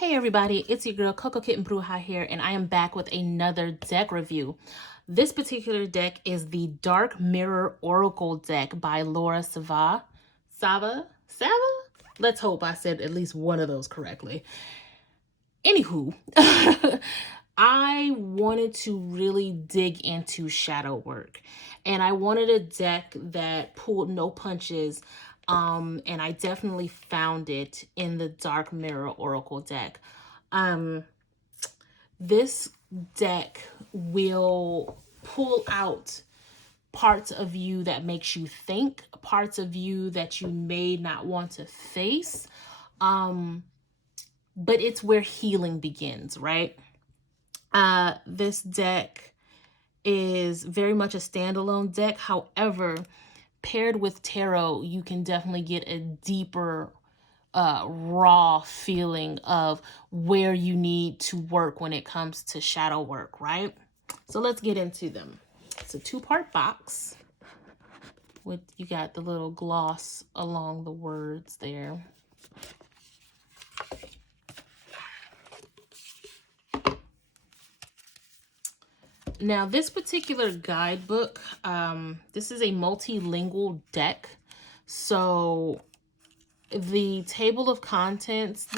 Hey everybody, it's your girl Coco Kitten Bruja here, and I am back with another deck review. This particular deck is the Dark Mirror Oracle deck by Laura Sava. Sava? Let's hope I said at least one of those correctly. Anywho, I wanted to really dig into shadow work, and I wanted a deck that pulled no punches. And I definitely found it in the Dark Mirror Oracle deck. This deck will pull out parts of you that makes you think, parts of you that you may not want to face. But it's where healing begins, right? This deck is very much a standalone deck. However, paired with tarot, you can definitely get a deeper raw feeling of where you need to work when it comes to shadow work, right? So let's get into them. It's a two-part box with, you got the little gloss along the words there. Now, this particular guidebook, this is a multilingual deck. So the table of contents,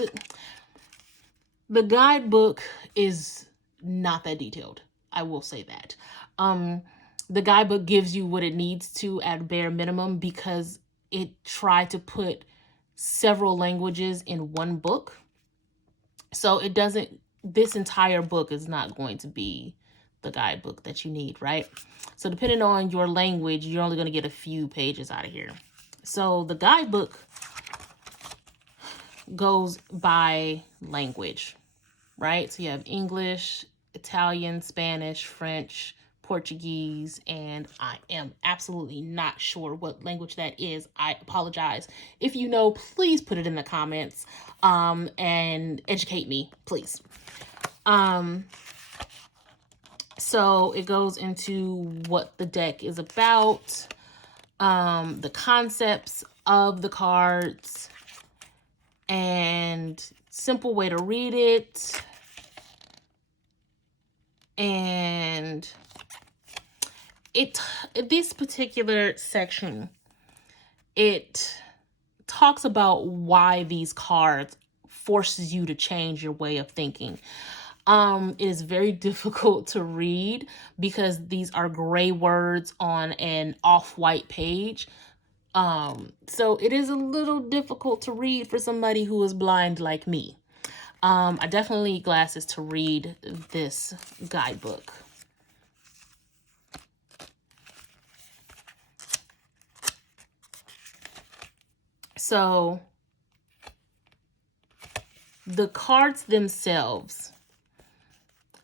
the guidebook is not that detailed. I will say that. The guidebook gives you what it needs to at bare minimum because it tried to put several languages in one book. So it doesn't, this entire book is not going to be the guidebook that you need, right? So depending on your language, you're only going to get a few pages out of here. So the guidebook goes by language, right? So you have English, Italian, Spanish, French, Portuguese, and I am absolutely not sure what language that is. I apologize. If you know, please put it in the comments and educate me, please. So it goes into what the deck is about, the concepts of the cards, and simple way to read it. And this particular section, it talks about why these cards forces you to change your way of thinking. It is very difficult to read because these are gray words on an off-white page. So it is a little difficult to read for somebody who is blind like me. I definitely need glasses to read this guidebook. So the cards themselves,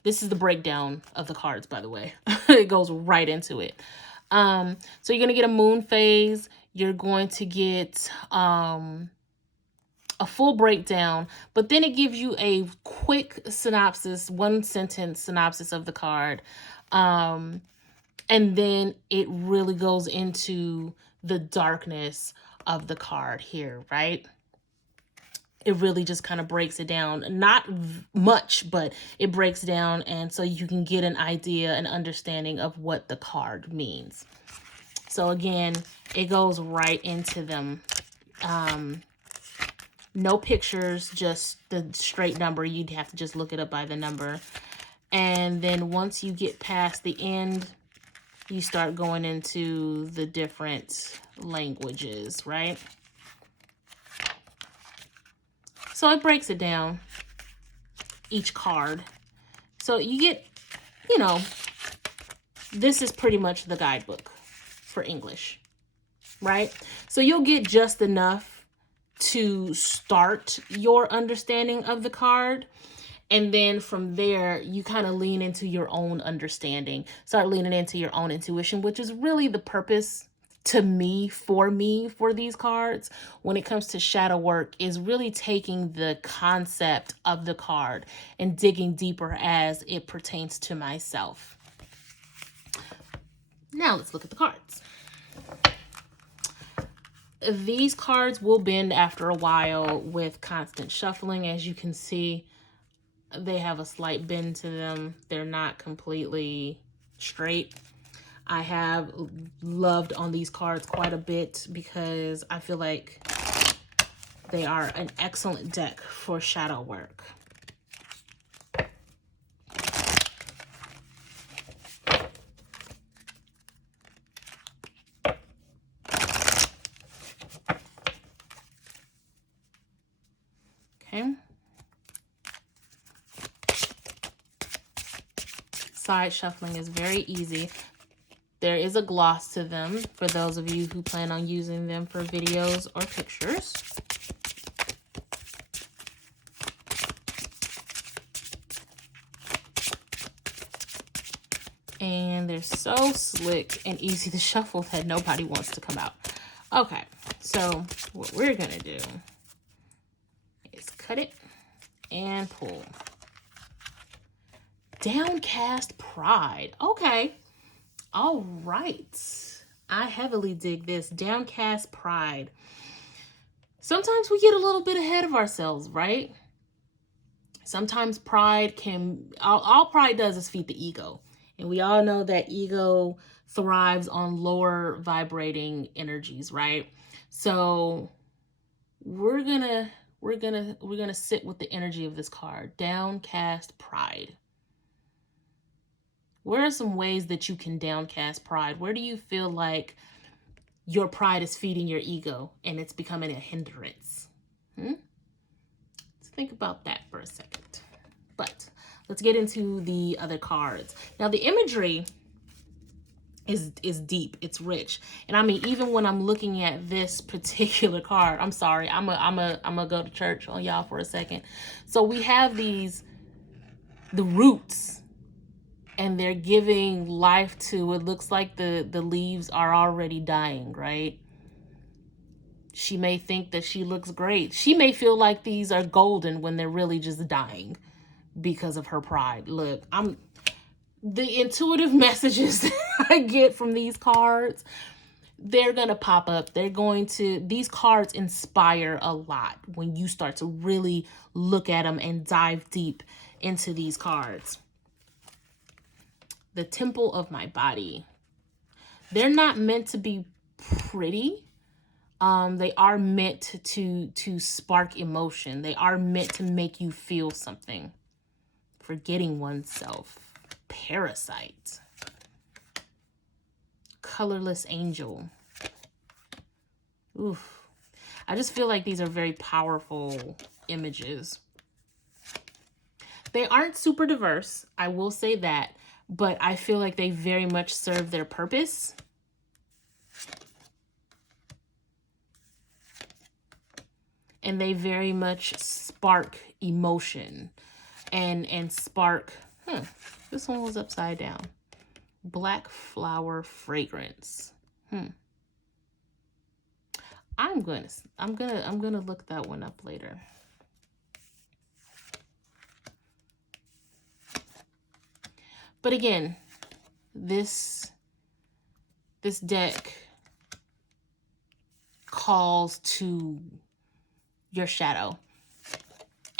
this is the breakdown of the cards, by the way. It goes right into it. So you're going to get a moon phase. You're going to get a full breakdown, but then it gives you a quick synopsis, one sentence synopsis of the card. And then it really goes into the darkness of the card here, right? It really just kind of breaks it down. Not much, but it breaks down, and so you can get an idea, an understanding of what the card means. So again, it goes right into them. No pictures, just the straight number. You'd have to just look it up by the number. And then once you get past the end, you start going into the different languages, right? So it breaks it down, each card. So you get, you know, this is pretty much the guidebook for English, right? So you'll get just enough to start your understanding of the card. And then from there, you kind of lean into your own understanding, start leaning into your own intuition, which is really the purpose to me, for these cards when it comes to shadow work, is really taking the concept of the card and digging deeper as it pertains to myself. Now let's look at the cards. These cards will bend after a while with constant shuffling. As you can see, they have a slight bend to them. They're not completely straight. I have loved on these cards quite a bit because I feel like they are an excellent deck for shadow work. Okay. Side shuffling is very easy. There is a gloss to them for those of you who plan on using them for videos or pictures. And they're so slick and easy to shuffle that nobody wants to come out. Okay, so what we're gonna do is cut it and pull. Downcast Pride. Okay. All right. I heavily dig this. Downcast Pride. Sometimes we get a little bit ahead of ourselves, right? Sometimes pride can, all pride does is feed the ego. And we all know that ego thrives on lower vibrating energies, right? So we're gonna sit with the energy of this card. Downcast Pride. Where are some ways that you can downcast pride? Where do you feel like your pride is feeding your ego and it's becoming a hindrance? Let's think about that for a second. But let's get into the other cards. Now, the imagery is deep. It's rich. And I mean, even when I'm looking at this particular card, I'm sorry, I'm gonna go to church on y'all for a second. So we have the roots, and they're giving life to, it looks like the leaves are already dying, right? She may think that she looks great. She may feel like these are golden when they're really just dying because of her pride. Look, the intuitive messages that I get from these cards, they're going to pop up. These cards inspire a lot when you start to really look at them and dive deep into these cards. The temple of my body. They're not meant to be pretty. They are meant to spark emotion. They are meant to make you feel something. Forgetting oneself. Parasite. Colorless angel. Oof. I just feel like these are very powerful images. They aren't super diverse, I will say that, but I feel like they very much serve their purpose. And they very much spark emotion and spark, this one was upside down. Black flower fragrance. I'm gonna look that one up later. But again, this deck calls to your shadow.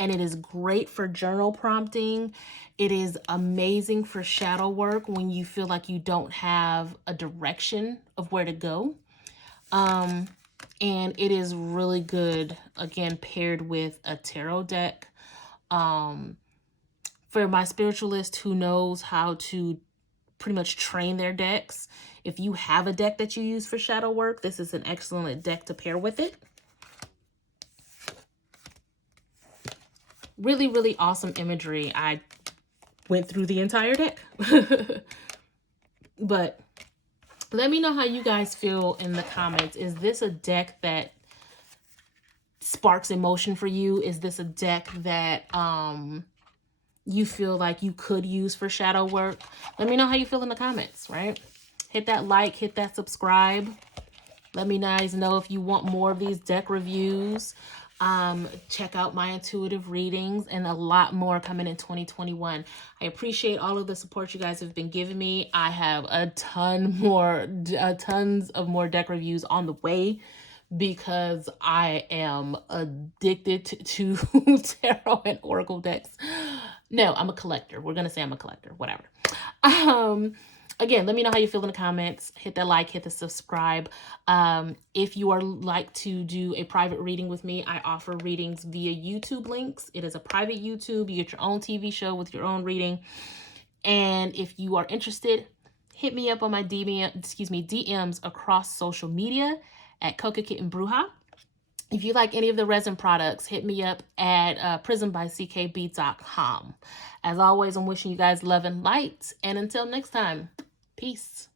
And it is great for journal prompting. It is amazing for shadow work when you feel like you don't have a direction of where to go. And it is really good, again, paired with a tarot deck. For my spiritualist who knows how to pretty much train their decks, if you have a deck that you use for shadow work, this is an excellent deck to pair with it. Really, really awesome imagery. I went through the entire deck. But let me know how you guys feel in the comments. Is this a deck that sparks emotion for you? Is this a deck that you feel like you could use for shadow work? Let me know how you feel in the comments, right? Hit that like, hit that subscribe. Let me guys know if you want more of these deck reviews. Check out my intuitive readings and a lot more coming in 2021. I appreciate all of the support you guys have been giving me. I have tons of more deck reviews on the way because I am addicted to tarot and oracle decks. No, I'm a collector. We're going to say I'm a collector, whatever. Again, let me know how you feel in the comments. Hit that like, hit the subscribe. If you are like to do a private reading with me, I offer readings via YouTube links. It is a private YouTube. You get your own TV show with your own reading. And if you are interested, hit me up on my DMs across social media at Coca Kitten Bruja. If you like any of the resin products, hit me up at prismbyckbeads.com. As always, I'm wishing you guys love and light. And until next time, peace.